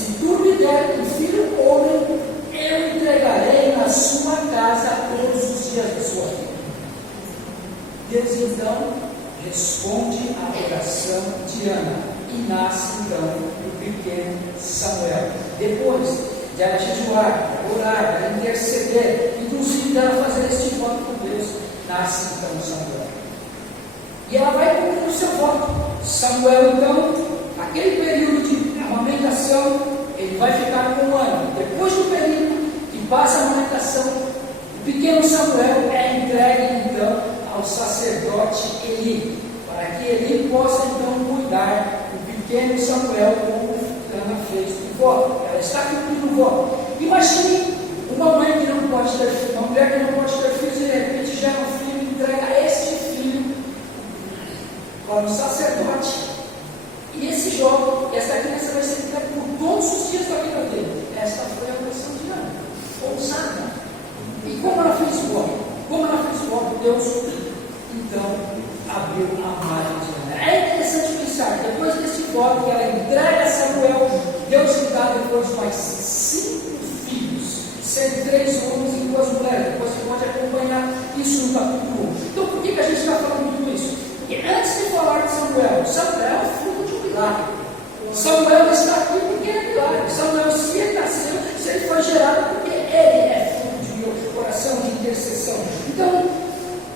se tu me der um filho homem, eu entregarei na sua casa todos os dias da sua vida. Deus então responde à oração de Ana e nasce então o pequeno Samuel. Depois de ela jejuar, orar, ela interceder, inclusive dela fazer este voto com Deus, nasce então Samuel. E ela vai cumprir o seu voto. Samuel então, aquele período de amamentação, ele vai ficar com um ano. Depois do período que passa a amamentação, o pequeno Samuel é entregue então ao sacerdote Eli, para que Eli possa então cuidar do pequeno Samuel, como Ana fez o voto. Ela está cumprindo o voto. Imagine uma mãe que não pode ter filho, uma mulher que não pode ter filhos, e de repente gera um filho e entrega este filho para o sacerdote. E esse jovem, essa criança vai ser entregue por todos os dias da vida dele. Esta foi a oração de Ana, ousada. E como ela fez o voto? Como ela fez o voto, Deus então abriu a margem de Ana. É interessante pensar, depois desse voto que ela entrega Samuel, Deus lhe dá depois mais 5 filhos, sendo 3 homens e 2 mulheres. Depois você pode acompanhar isso no capítulo 1. Então por que a gente está falando tudo isso? Porque antes de falar de Samuel, Samuel é fruto de um milagre. Samuel está aqui porque é milagre. Samuel, se ele nasceu, se ele foi gerado, porque ele é fruto de oração, de intercessão. Então,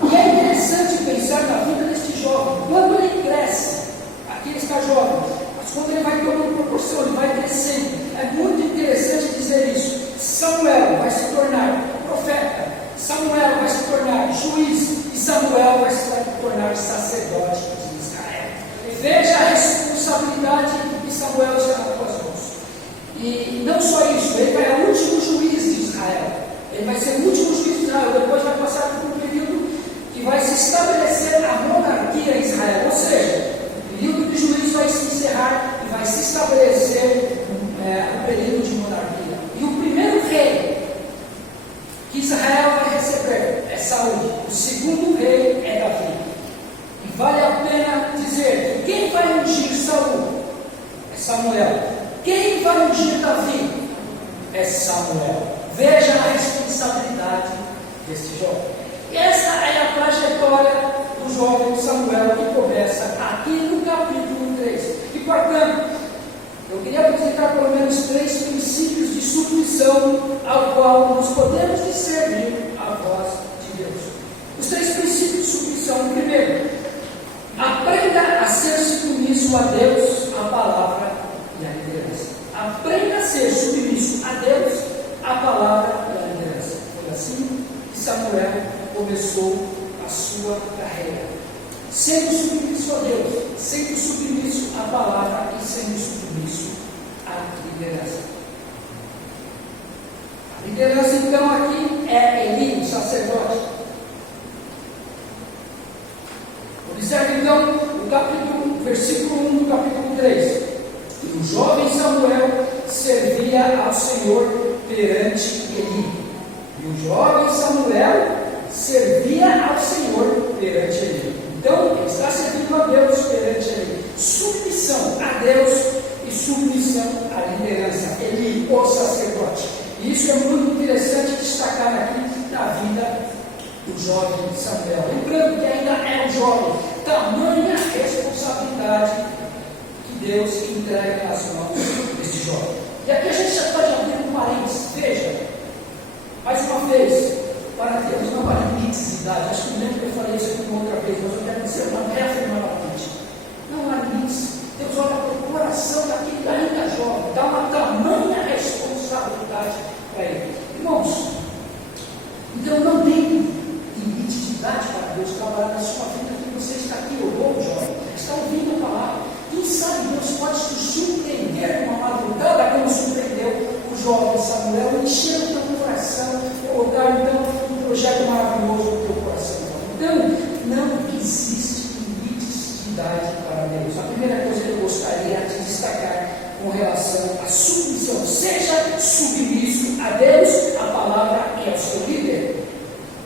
e é interessante pensar na vida deste jovem. Quando ele cresce, aqui ele está jovem, mas quando ele vai tomando proporção, ele vai crescendo. É muito interessante dizer isso. Samuel vai se tornar profeta, Samuel vai se tornar juiz, e Samuel vai se tornar sacerdote de Israel. Veja a responsabilidade que Samuel está nas suas mãos. E não só isso, ele vai ser o último juiz de Israel. Ele vai ser o último juiz de Israel. Depois vai passar por um período que vai se estabelecer a monarquia em Israel. Ou seja, o período de juízo vai se encerrar e vai se estabelecer o período de monarquia. E o primeiro rei que Israel vai receber é Saul. O segundo rei é Davi. E vale a pena dizer que quem vai ungir Saul é Samuel. Quem vai ungir Davi é Samuel. Veja a responsabilidade deste jovem. E essa é a trajetória do jovem Samuel, que começa aqui no capítulo 3. E portanto, eu queria apresentar pelo menos 3 princípios de submissão ao qual nós podemos discernir a voz de Deus. Os 3 princípios de submissão. Primeiro, aprenda a ser submisso a Deus, a palavra e a liderança. Aprenda a ser submisso a Deus, a palavra e a liderança. Foi assim que Samuel começou a sua carreira. Sendo submisso a Deus, sendo submisso à palavra e sendo submisso à liderança. A liderança então aqui é Eli, o sacerdote. Observe então o versículo 1 do capítulo 3. E o jovem Samuel servia ao Senhor perante Eli. E o jovem Samuel servia ao Senhor perante Eli. Então, ele está servindo a Deus perante Eli. Submissão a Deus e submissão à liderança. Eli, o sacerdote. E isso é muito interessante destacar aqui na vida do jovem Samuel. Lembrando que ainda é um jovem. Tamanha responsabilidade que Deus entrega nas mãos desse jovem. E aqui a gente já pode abrir um parênteses. Veja, mais uma vez, para Deus não há limites de idade. Acho que lembro que eu falei isso aqui uma outra vez, mas eu quero dizer uma reafirma novamente. Não há limites. Deus olha para o coração daquele ainda jovem, dá uma tamanha responsabilidade para ele. Irmãos, então não tem limite de idade para Deus trabalhar na sua vida, que você está aqui, o bom jovem, está ouvindo a palavra. Quem sabe Deus pode te surpreender numa madrugada, como surpreendeu o jovem Samuel, encher o teu coração, colocar então um projeto maravilhoso no teu coração. Então, não existe limites de idade para Deus. A primeira coisa que eu gostaria de destacar com relação à submissão: seja submisso a Deus, a palavra e ao seu líder.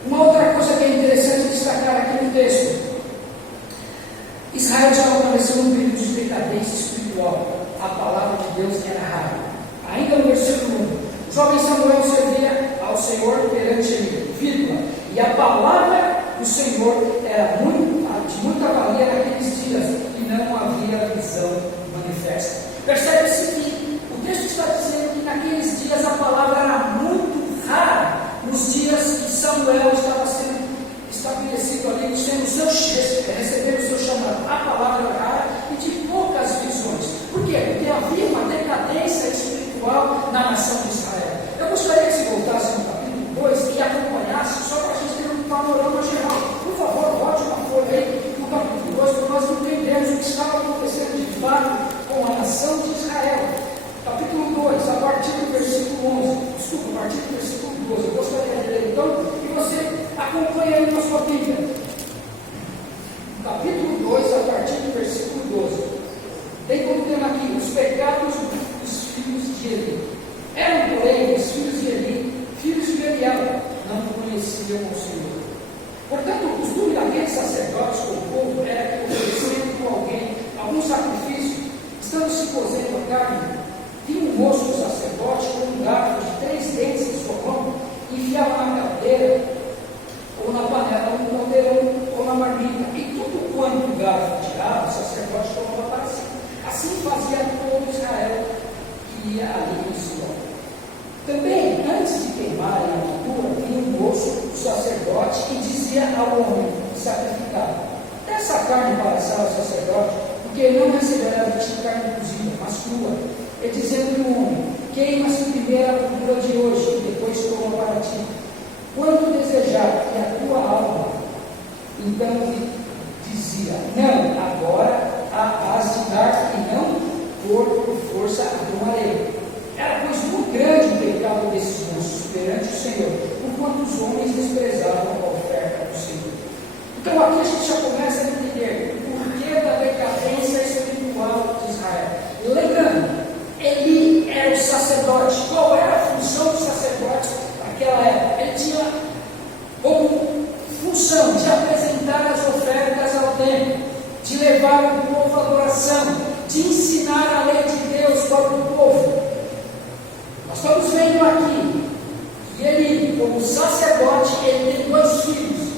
Uma outra coisa que é interessante destacar aqui no texto: Israel já atravessou um período de decadência espiritual. A palavra de Deus era rara. jovem Samuel servia ao Senhor perante ele, vírgula, e a palavra do Senhor era de muita valia naqueles dias, e não havia visão manifesta. Percebe-se que o texto está dizendo que naqueles dias a palavra era muito rara, nos dias que Samuel estava sendo estabelecido ali, recebendo o seu chamado. A palavra era rara e de poucas visões. Por quê? Porque havia uma decadência espiritual na nação de Israel. Eu gostaria que você voltasse no capítulo 2 e acompanhasse, só para a gente ter um panorama geral. Por favor, volte uma folha aí no capítulo 2, para nós entendermos o que estava acontecendo de fato com a nação de Israel. Capítulo 2, a partir do versículo 11. Desculpa, a partir do versículo 12. Eu gostaria de ler então, e você acompanha aí na sua Bíblia. Capítulo 2, a partir do versículo 12. Tem como tema aqui, os pecados dos filhos de Eli. Eram, porém, os filhos de Eli, filhos de Belial, não conheciam o Senhor. Portanto, o costume daqueles sacerdotes com o povo era que, oferecendo com algum sacrifício, estando se cozendo a carne, vinha um moço do sacerdote com um garfo de 3 dentes em sua mão, enfiava na caldeira, ou na panela, ou no caldeirão, ou na marmita, e tudo quanto o garfo tirava, o sacerdote tomava para si. Assim fazia todo Israel que ia ali em Siló. Também, antes de queimarem a altura, vinha um moço do sacerdote e dizia ao homem que sacrificava: dessa carne para assar o sacerdote, porque ele não receberá de ti carne cozida, mas crua. E dizendo ao homem: queima-se primeiro a gordura de hoje, e depois toma para ti. Quando desejar que a tua alma, então ele dizia: não, agora has de dar, e não por força a tomarei. Era, pois, muito grande o pecado desses moços perante o Senhor, porquanto os homens desprezavam a oferta do Senhor. Então aqui a gente já começa a entender o porquê da decadência espiritual de Israel. Lembrando, Eli era o sacerdote. Qual era a função do sacerdote naquela época? Ele tinha como função de apresentar as ofertas ao templo, de levar o povo à adoração, de ensinar a lei de Deus para o povo. Nós estamos vendo aqui que ele, como sacerdote, ele tem 2 filhos.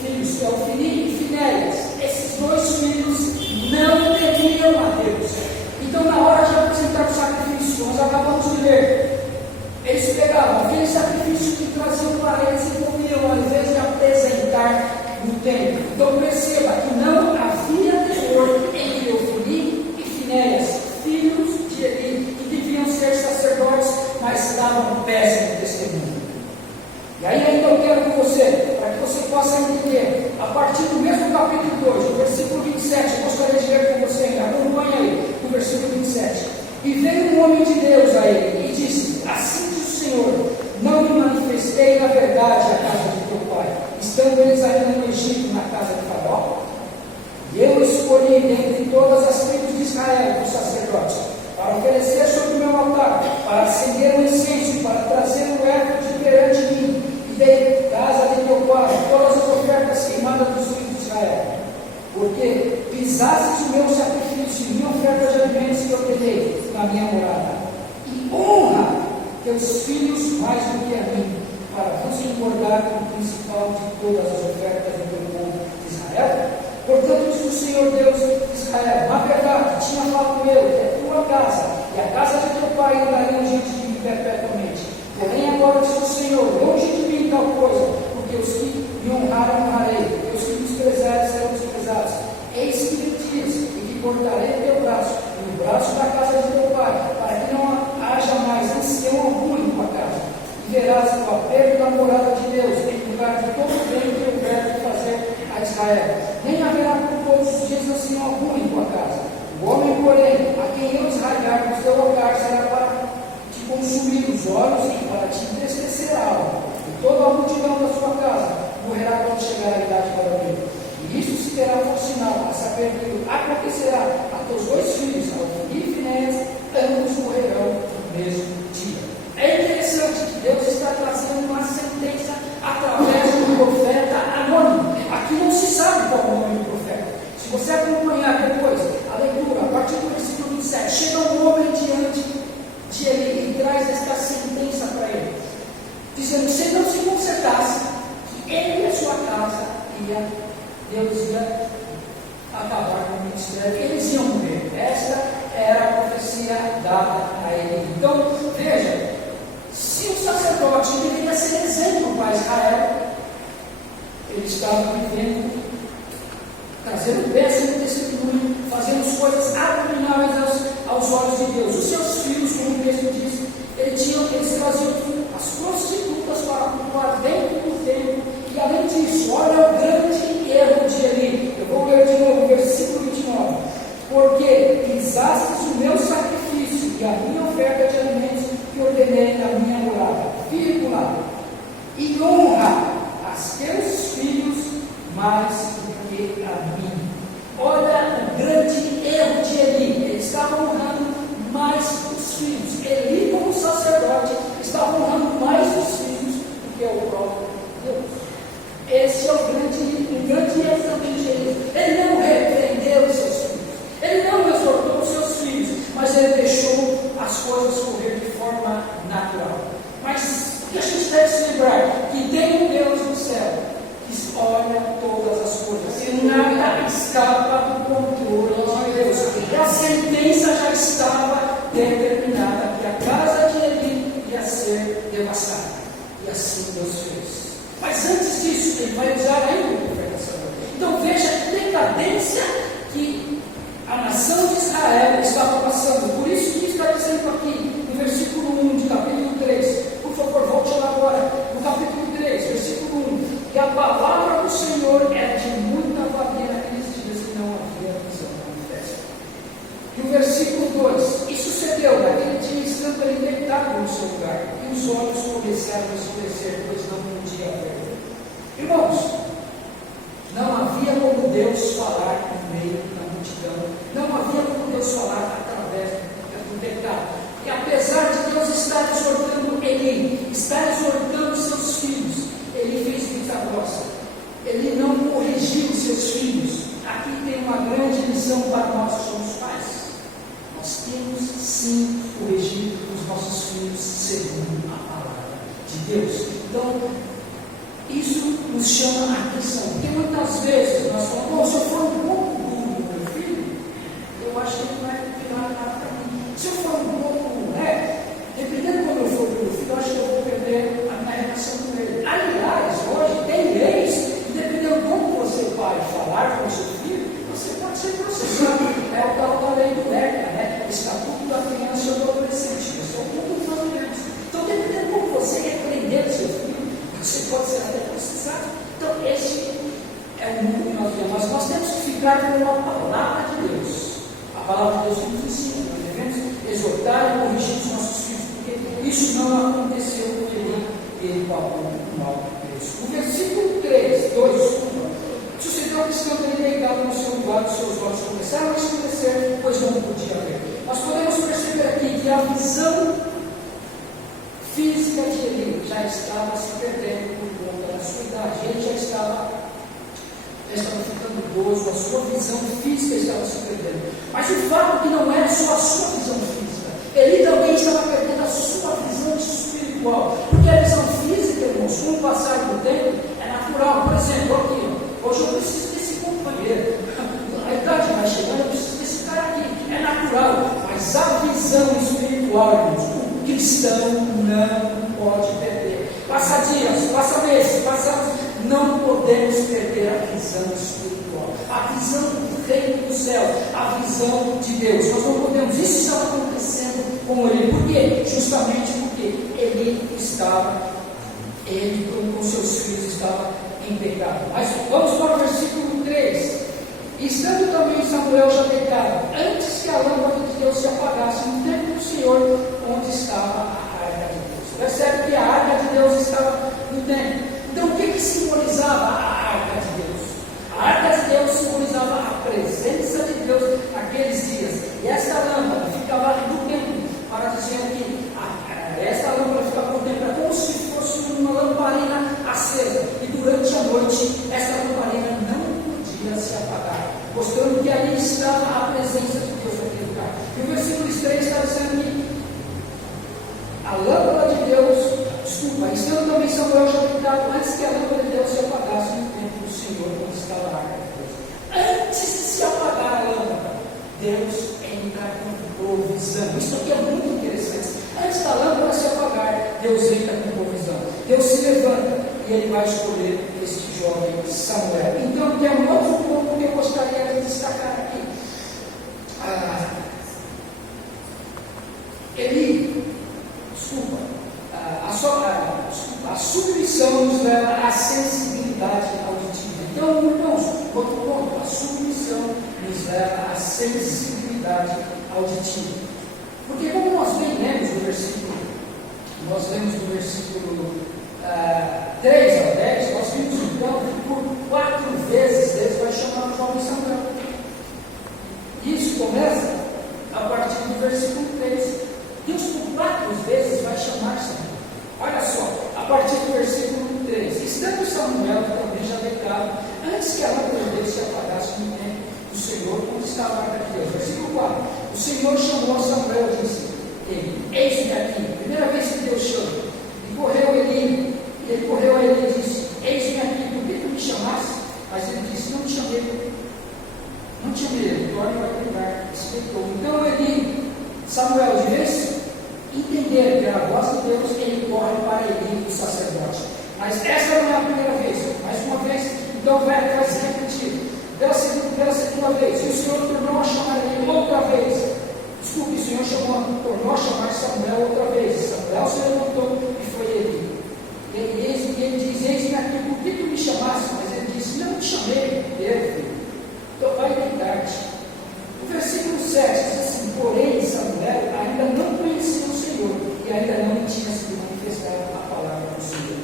Filhos que é Ofni e Finéias. Esses 2 filhos não temiam a Deus. Então, na hora de apresentar o sacrifício, nós acabamos de ler, eles pegavam aquele sacrifício que traziam para eles e comiam, ao invés de apresentar no templo. Então, perceba que não havia temor entre Ofni e Finéias, filhos de Eli, que deviam ser sacerdotes, mas davam péssimo testemunho. E aí ainda eu quero com você, para que você possa entender, a partir do mesmo capítulo 2, do versículo 27, eu gostaria de ler com você ainda, acompanha aí, no versículo 27. E veio um homem de Deus a ele e disse: assim diz o Senhor, não me manifestei na verdade à casa de teu pai, estando eles ainda no Egito, na casa de Faraó? E eu escolhi dentre todas as tribos de Israel os sacerdotes, para oferecer sobre o meu altar, para acender o incenso, para trazer o éfode perante mim, e dei casa de teu pai todas as ofertas queimadas dos filhos de Israel. Porque pisastes o meu sacrifício e minha oferta de alimentos que eu terei na minha morada, e honra teus filhos mais do que a mim, para vos engordar com o principal de todas as ofertas do teu povo de Israel. Portanto, diz o Senhor Deus de Israel: na verdade, tinha falado eu, que é tua casa, e a casa de teu pai andariam diante de mim perpetuamente. Porém, agora diz o Senhor: longe de mim tal coisa, porque os que me honraram, honrarei, e os que me desprezarem serão desprezados. Eis que me diz, e que cortarei o teu braço, e o braço da casa de teu pai, para que não haja mais ancião algum em tua casa. E verás o aperto da morada de Deus, em lugar de todo o bem que eu quero fazer a Israel. Nem haverá por todos os dias ancião algum em tua casa. O homem, porém, a quem eu desraigar do teu lugar, será para te consumir os olhos e para te entristecer a alma. E toda a multidão da sua casa morrerá quando chegar a idade para vir. E isso se terá por sinal, a saber que acontecerá a teus 2 filhos, Ofni e Finéias, ambos morrerão no mesmo dia. É interessante que Deus está trazendo uma sentença através do profeta anônimo. Aqui não se sabe qual é o nome do profeta. Se você acompanhar depois a leitura, a partir do versículo 27, chega um homem diante de Eli e traz esta seria dada a ele. Então, veja, se o sacerdote deveria ser exemplo para Israel, ele estava vivendo, trazendo péssimo testemunho, fazendo coisas abomináveis aos olhos de Deus. Os seus filhos, como o mesmo disse, eles traziam as prostitutas para dentro do templo. E além disso, olha o grande erro de Eli. Eu vou ler de novo o versículo 29. Porque pisastes o meu sacrifício e a minha oferta de alimentos que ordenei na minha morada, vírgula, e honra a teus filhos mais do que a mim. Olha o grande erro de Eli. Ele estava honrando mais os filhos. Eli, como sacerdote, estava honrando mais os filhos do que o próprio Deus. Esse é o grande erro também de Eli. Ele não repreendeu os seus filhos. Ele não exortou os seus filhos, mas ele deixou as coisas correr de forma natural. Mas o que a gente deve se lembrar? Que tem um Deus no céu que olha todas as coisas. E nada escapa do controle de Deus. E a sentença já estava determinada que a casa de Eli ia ser devastada. E assim Deus fez. Mas antes disso, ele vai usar ainda o profeta Samuel. Então veja a decadência que a nação de Israel estava passando. Por isso que está dizendo aqui, no versículo 1 de capítulo 3. Por favor, volte lá agora, no capítulo 3, versículo 1. Que a palavra do Senhor era de muita valia naqueles dias e não havia visão manifesta. E o versículo 2. E sucedeu, naquele dia, estando ele deitado no seu lugar, e os olhos começaram a escurecer, pois não podia ver. Irmãos, não havia como Deus falar no meio da multidão. Não havia como Deus falar através do pecado. E apesar de Deus estar exortando Eli, estar exortando seus filhos, ele fez vista grossa. Ele não corrigiu seus filhos. Aqui tem uma grande lição para nós que somos pais. Nós temos sim corrigir os nossos filhos segundo a palavra de Deus. Então, isso nos chama a atenção. Porque muitas vezes nós falamos, se eu for um pouco duro com meu filho, eu acho que ele não vai virar nada para mim. Se eu for um pouco, dependendo quando eu for com meu filho, eu acho que eu vou perder a minha relação com ele. Aliás, hoje tem leis, dependendo como você vai falar com o seu filho, você pode ser processado. É o tal da lei do ECA, Estatuto da Criança e do Adolescente. Eu sou um pouco dos adolescentes. Então, dependendo como você repreender o seu filho, você pode ser até processado. Então, esse é o mundo que nós vemos. Mas nós temos que ficar com a palavra de Deus. A palavra de Deus nos ensina. Nós devemos exortar e corrigir os nossos filhos, porque isso não aconteceu com ele pagou o mal de Deus. O versículo 3, 2, sucedeu que estando ele deitado no seu lugar, os seus olhos começaram a escurecer, pois não podia ver. Nós podemos perceber aqui que a visão física de Eli já estava se perdendo por conta da sua idade. Ele já estava ficando idoso, a sua visão física estava se perdendo. Mas o fato que não era só a sua visão física, ele também estava perdendo a sua visão espiritual. Porque a visão física, irmãos, com o passar do tempo, é natural. Por exemplo, aqui, hoje eu preciso desse companheiro. A idade vai chegando, eu preciso desse cara aqui. É natural. Mas a visão espiritual, irmãos, o cristão não pode perder. Passa dias, passa meses, passa anos. Não podemos perder a visão espiritual, a visão do reino do céu, a visão de Deus. Nós não podemos. Isso estava acontecendo com ele. Por quê? Justamente porque ele com seus filhos estava em pecado. Mas vamos para o versículo 3. Estando também Samuel já deitado, antes que a lâmpada de Deus se apagasse no templo do Senhor, onde estava a arca de Deus. Percebe que a arca de Deus estava no templo. Então, o que simbolizava a arca de Deus? A arca de Deus simbolizava a presença de Deus naqueles dias. E esta lâmpada ficava no templo, para dizer que esta lâmpada ficava no templo, como se fosse uma lamparina acesa. E durante a noite, esta lamparina não podia se apagar, mostrando que ali estava a presença de Deus naquele lugar. E o versículo 3 está dizendo que a lâmpada de Deus, estando também Samuel já deitado, antes que a lâmpada de Deus se apagasse no templo do Senhor, onde estava a arca de Deus. Antes de se apagar a lâmpada, Deus entra com provisão. provisão. Isso aqui é muito interessante. Antes da lâmpada se apagar, Deus entra com provisão. Deus se levanta e ele vai escolher este jovem Samuel. Então, tem um outro ponto que eu gostaria de destacar aqui. A submissão nos leva à sensibilidade auditiva. Então, irmãos, outro ponto, a submissão nos leva à sensibilidade auditiva. Porque como nós lemos no versículo 3 ao 10, nós vimos então que por 4 vezes Deus vai chamar o jovem Samuel. Isso começa a partir do versículo 3. Deus por 4 vezes vai chamar Samuel. Olha só, a partir do versículo 3. Estando Samuel também já deitado, antes que a lâmpada dele se apagasse no tempo do Senhor, como estava a arca de Deus. Versículo 4. O Senhor chamou Samuel e disse: eis-me aqui. Primeira vez que Deus chama. E correu Eli. E ele correu a ele e disse: eis-me aqui, por que tu me chamaste? Mas ele disse: não te chamei. Não te chamei, torne para aquele lugar. Respeitou. Então Eli, Samuel, de vez entender que era a voz de Deus, ele corre para Eli, o sacerdote. Mas essa não é a primeira vez. Mais uma vez, então vai se repetir. Pela segunda vez, e o Senhor tornou a chamar ele outra vez. Desculpe, o Senhor tornou a chamar Samuel outra vez. Samuel se levantou e foi Eli. Ele diz: eis-me aqui, por que tu me chamaste? Mas ele disse: não te chamei, filho. Então vai deitar-te. O versículo 7 diz assim: porém Samuel ainda não conhecia o Senhor e ainda não tinha sido manifestada a palavra do Senhor.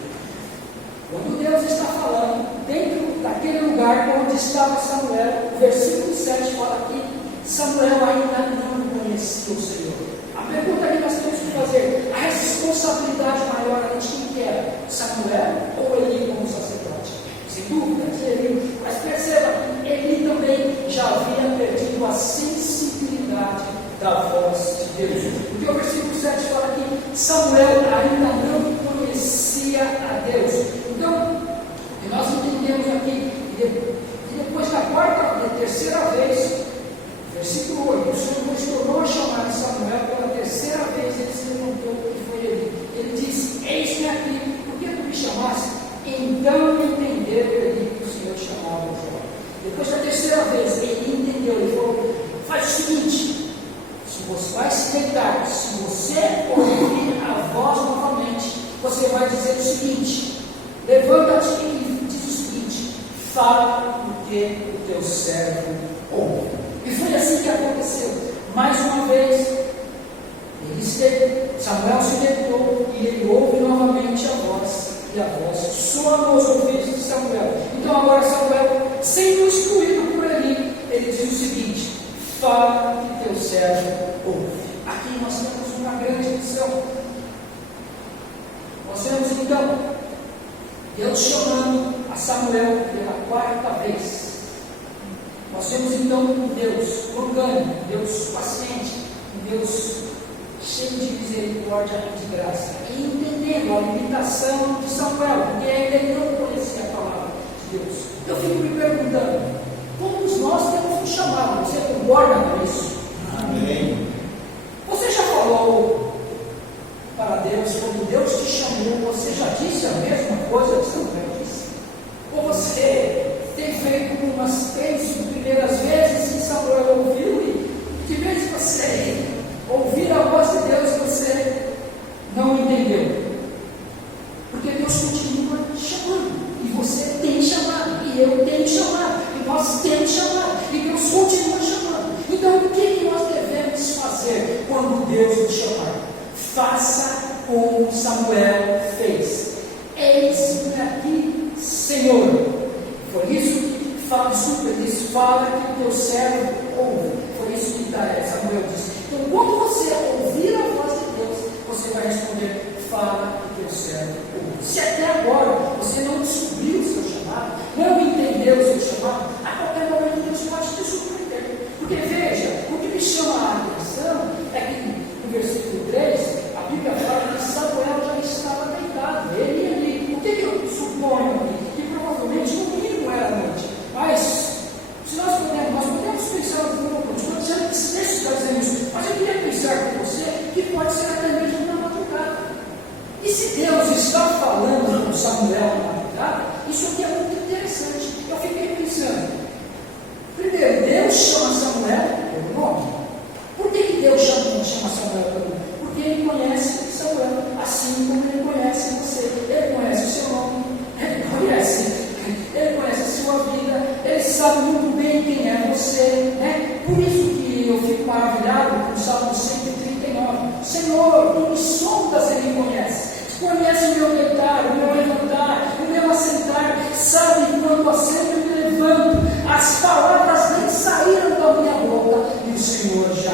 Quando Deus está falando dentro daquele lugar onde estava Samuel, o versículo 7 fala que Samuel ainda não conhecia o Senhor. A pergunta que nós temos que fazer: a responsabilidade maior de quem era? Samuel ou Eli como sacerdote? Sem dúvida, Eli. Mas perceba que Eli também já havia perdido a sensibilidade da voz de Deus. Porque o versículo 7 fala que Samuel ainda não conhecia a Deus. Então, nós entendemos aqui que depois da terceira vez, versículo 8, o Senhor tornou a chamar Samuel pela terceira vez, ele se levantou e foi Eli. Ele disse: eis-me aqui, por que tu me chamaste? Então entendeu Eli que o Senhor chamava o jovem. Depois da terceira vez, ele entendeu, ele falou: faz o seguinte, se você vai se deitar, se você ouvir a voz novamente, você vai dizer o seguinte: levanta-te e diz o seguinte: fala porque o teu servo ouve. E foi assim que aconteceu. Mais uma vez, Samuel se deitou e ele ouve novamente a voz. E a voz soa nos ouvidos de Samuel. Então agora Samuel, sendo instruído por Eli, ele diz o seguinte: fala que teu servo ouve. Aqui nós temos uma grande lição. Nós temos então Deus chamando a Samuel pela 4ª vez. Nós temos então um Deus orgânico, um Deus paciente, um Deus cheio de misericórdia e de graça, e entendendo a limitação de Samuel, porque ainda ele não conhecia a palavra de Deus. Eu fico me perguntando: todos nós temos um chamado, você concorda com isso? Amém. Você já falou para Deus, quando Deus te chamou, você já disse a mesma coisa que Samuel disse? Ou você tem feito umas 3 primeiras vezes e Samuel ouviu, e de vez que você ouvir a voz de Deus, você não entendeu? Porque Deus continua chamando, e você tem chamado, e eu tenho chamado, e nós temos chamado, e Deus continua chamando. Então o que nós devemos fazer quando Deus nos chamar? Faça como Samuel fez. Eis-me aqui, Senhor. Foi isso que fala, fala que o teu servo ouve. Foi isso que Samuel disse. Então, quando você ouvir a voz de Deus, você vai responder: fala que o teu servo ouve. Se até agora você não descobriu o seu chamado, não entendeu o seu chamado, a qualquer momento Deus pode te surpreender. Porque veja, o que me chama a atenção é que no versículo 3, a Bíblia fala que Samuel já estava deitado, ele e ali. O que eu suponho aqui? Que provavelmente no mínimo era noite. Mas, se nós podemos pensar no grupo, estou dizendo que esse texto está dizendo isso, mas eu queria pensar se Deus está falando com Samuel na madrugada, isso aqui é muito interessante. Eu fiquei pensando. Primeiro, Deus chama Samuel pelo nome. Por que Deus chama Samuel pelo nome? Porque Ele conhece Samuel, assim como Ele conhece você. Ele conhece o seu nome, Ele conhece a sua vida, Ele sabe muito bem quem é você, né? Por isso que eu fico maravilhado com o Salmo 139. Senhor, Tu me sondas e me conhece. Conhece o meu deitar, o meu levantar, o meu assentar. Sabe quando assento e me levanto. As palavras nem saíram da minha boca e o Senhor já